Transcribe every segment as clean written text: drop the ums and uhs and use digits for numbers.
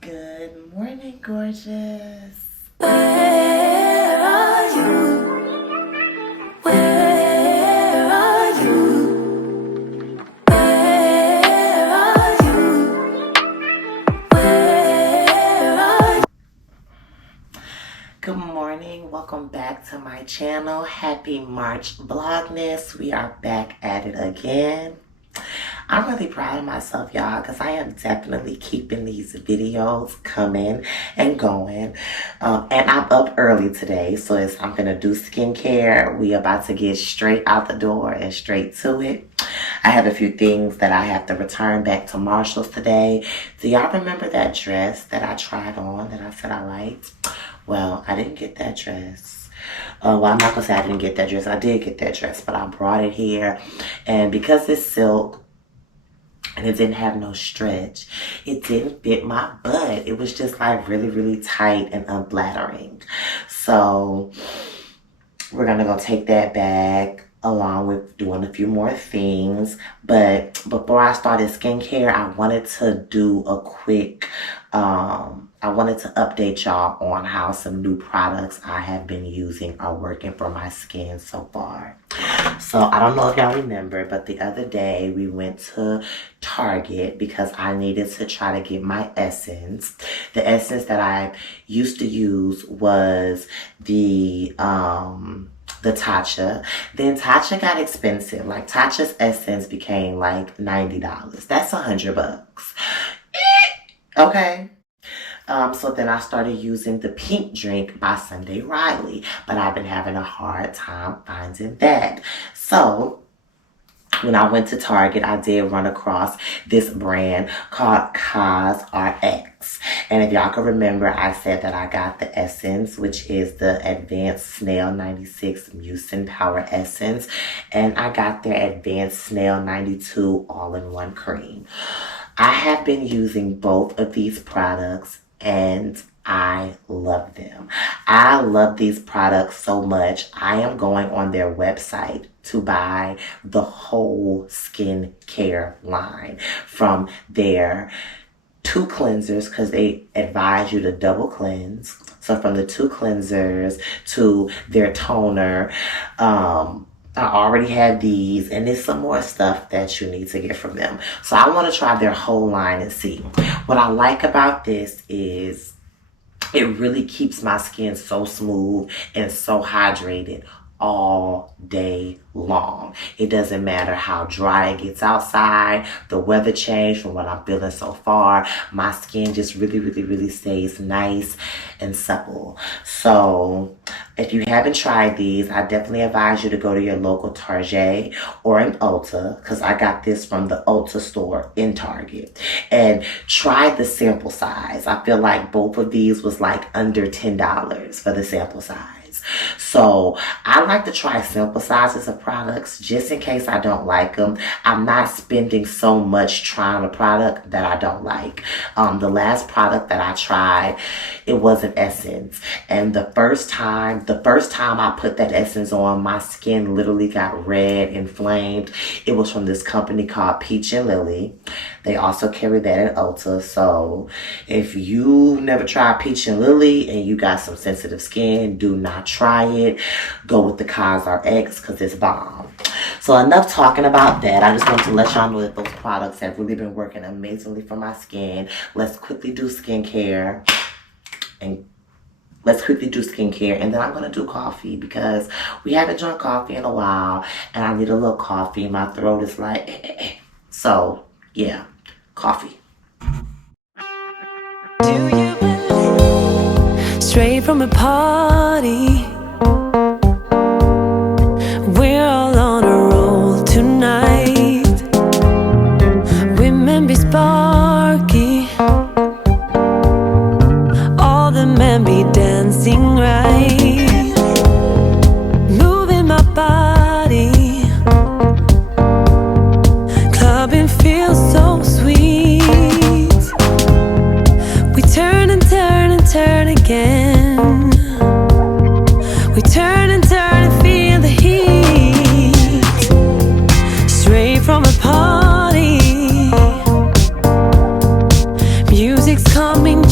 Good morning, gorgeous. Where are you? Where are you? Where are you? Where are you? Good morning. Welcome back to my channel. Happy March Vlogness. We are back at it again. I'm really proud of myself, y'all, because I am definitely keeping these videos coming and going. And I'm up early today, so I'm going to do skincare. We about to get straight out the door and straight to it. I have a few things that I have to return back to Marshall's today. Do y'all remember that dress that I tried on that I said I liked? Well, I didn't get that dress. Well, I'm not going to say I didn't get that dress. I did get that dress, but I brought it here. And because it's silk and it didn't have no stretch, it didn't fit my butt. It was just like really, really tight and unflattering. So we're going to go take that back along with doing a few more things. But before I started skincare, I wanted to do a quick, I wanted to update y'all on how some new products I have been using are working for my skin so far. So I don't know if y'all remember, but the other day we went to Target because I needed to try to get my essence. The essence that I used to use was the Tatcha. Then Tatcha got expensive. Like Tatcha's essence became like $90. That's $100. Okay. So then I started using the Pink Drink by Sunday Riley, but I've been having a hard time finding that. So when I went to Target, I did run across this brand called Cos RX. And if y'all can remember, I said that I got the essence, which is the Advanced Snail 96 Mucin Power Essence. And I got their Advanced Snail 92 All-in-One Cream. I have been using both of these products and I love them. I love these products so much. I am going on their website to buy the whole skincare line from their 2 cleansers because they advise you to double cleanse. So from the 2 cleansers to their toner, I already have these, and there's some more stuff that you need to get from them. So I want to try their whole line and see. What I like about this is it really keeps my skin so smooth and so hydrated all day long. It doesn't matter how dry it gets outside, the weather change from what I'm feeling so far. My skin just really stays nice and supple. So if you haven't tried these, I definitely advise you to go to your local Target or an Ulta, because I got this from the Ulta store in Target, and try the sample size. I feel like both of these was like under $10 for the sample size. So I like to try sample sizes of products just in case I don't like them. I'm not spending so much trying a product that I don't like. The last product that I tried, it was an essence, and the first time I put that essence on, my skin literally got red, inflamed. It was from this company called Peach and Lily. They also carry that at Ulta. So if you never tried Peach and Lily and you got some sensitive skin, do not try it. Go with the Cos RX because it's bomb. So enough talking about that. I just want to let y'all know that those products have really been working amazingly for my skin. Let's quickly do skincare. And then I'm going to do coffee because we haven't drunk coffee in a while and I need a little coffee. My throat is like, So, yeah, coffee. Do you believe? Straight from a party, we're all on a roll tonight. Women be sparky, all the men be dancing right, moving my body, clubbing feels so sweet. We turn and turn and turn again. We turn and turn and feel the heat. Straight from a party, music's coming.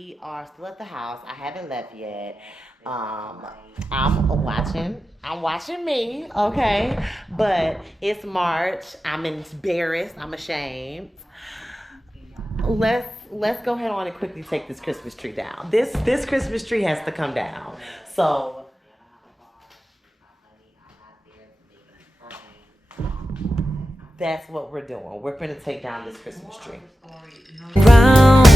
we are still at the house. I haven't left yet. I'm watching me, okay? But it's March. I'm embarrassed. I'm ashamed. Let's go ahead on and quickly take this Christmas tree down. This Christmas tree has to come down. So that's what we're doing. We're gonna take down this Christmas tree. Round.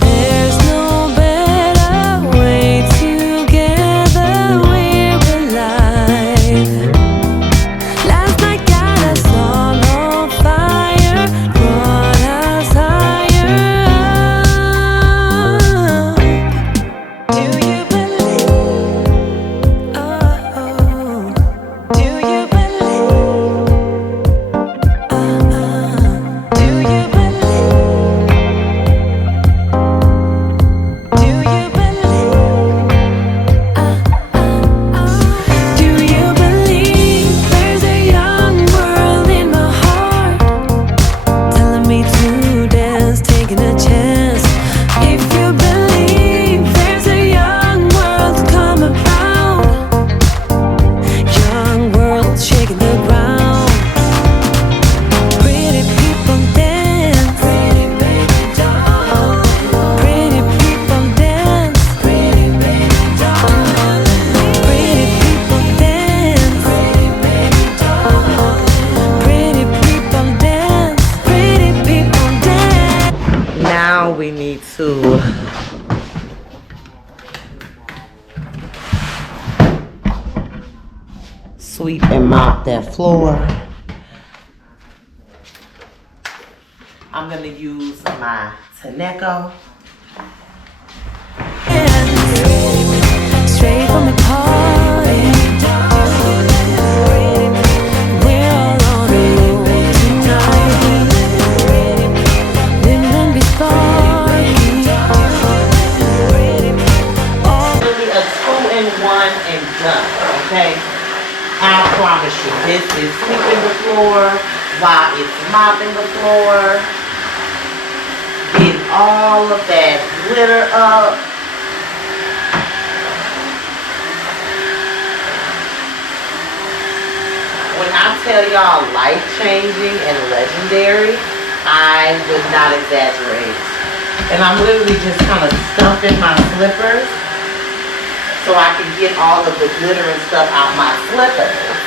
There's no better way together we're alive. Last night got us all on fire, brought us higher. Do you believe? Oh, do you believe? Do you believe? Do you believe? Do you believe there's a young world in my heart telling me to dance, taking a chance? If you believe there's a young world to come around, young world shaking the ground. Pretty people dance, pretty baby doll. Pretty people dance, pretty baby doll. Pretty people dance, pretty baby doll. Pretty people dance, pretty people dance. Now we need to sweep and mop that floor. I'm gonna use my Taneco. Straight from the party, we're all on the road tonight. Women be sparky. Really a 2-in-1 and done, okay? I promise you, this is sweeping the floor while it's mopping the floor. Get all of that glitter up. When I tell y'all life-changing and legendary, I would not exaggerate. And I'm literally just kind of stuffing my slippers so I can get all of the glitter and stuff out my slippers.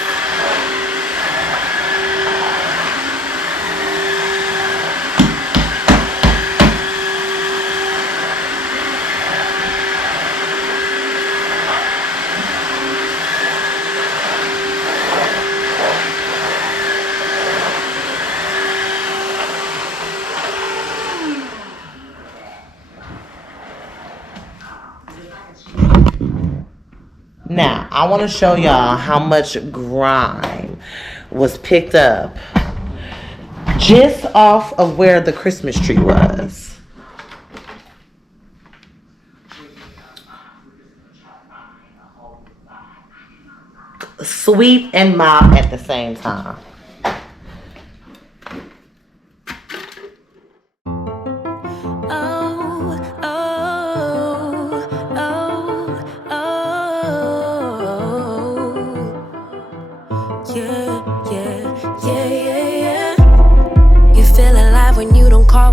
Now, I want to show y'all how much grime was picked up just off of where the Christmas tree was. Sweep and mop at the same time.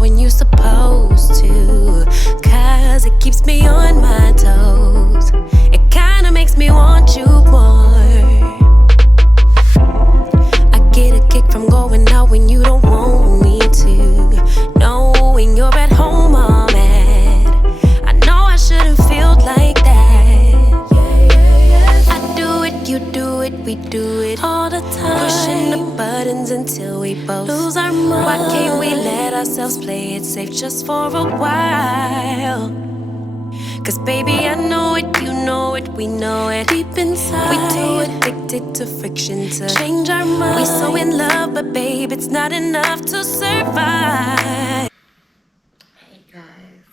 When you supposed to, 'cause it keeps me on my toes. It kinda makes me want you more. I get a kick from going out when you don't want me to, knowing you're at home all mad. I know I shouldn't feel like that. I do it, you do it, we do it all the time. Pushing the buttons until we both lose our mind. Why can't we let ourselves play it safe just for a while? 'Cause baby, I know it, you know it, we know it. Deep inside, we too addicted to friction to change our mind. We so in love, but babe, it's not enough to survive. Hey guys,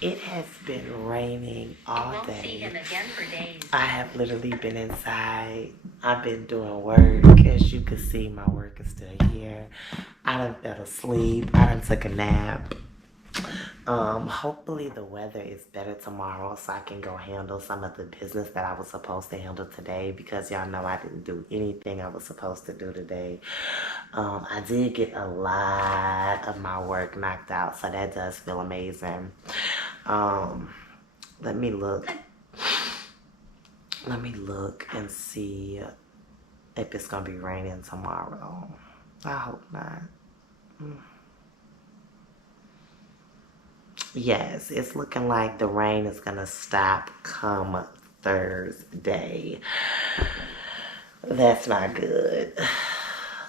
it has been raining all day. Won't see him again for days. I have literally been inside. I've been doing work. As you can see, my work is still here. I done fell asleep. I done took a nap. Hopefully the weather is better tomorrow so I can go handle some of the business that I was supposed to handle today, because y'all know I didn't do anything I was supposed to do today. I did get a lot of my work knocked out, so that does feel amazing. Let me look. Let me look and see if it's gonna be raining tomorrow. I hope not. Yes, it's looking like the rain is gonna stop come Thursday. That's not good.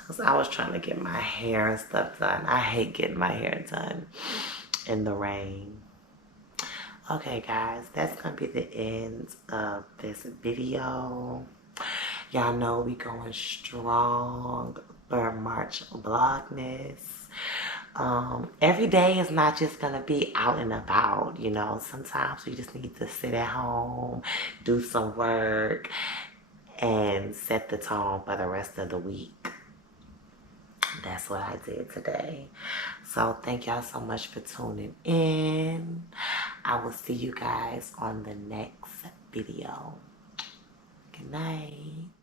'Cause I was trying to get my hair and stuff done. I hate getting my hair done in the rain. Okay, guys, that's gonna be the end of this video. Y'all know we going strong for March Vlogness. Every day is not just gonna be out and about, you know. Sometimes we just need to sit at home, do some work, and set the tone for the rest of the week. That's what I did today. So thank y'all so much for tuning in. I will see you guys on the next video. Good night.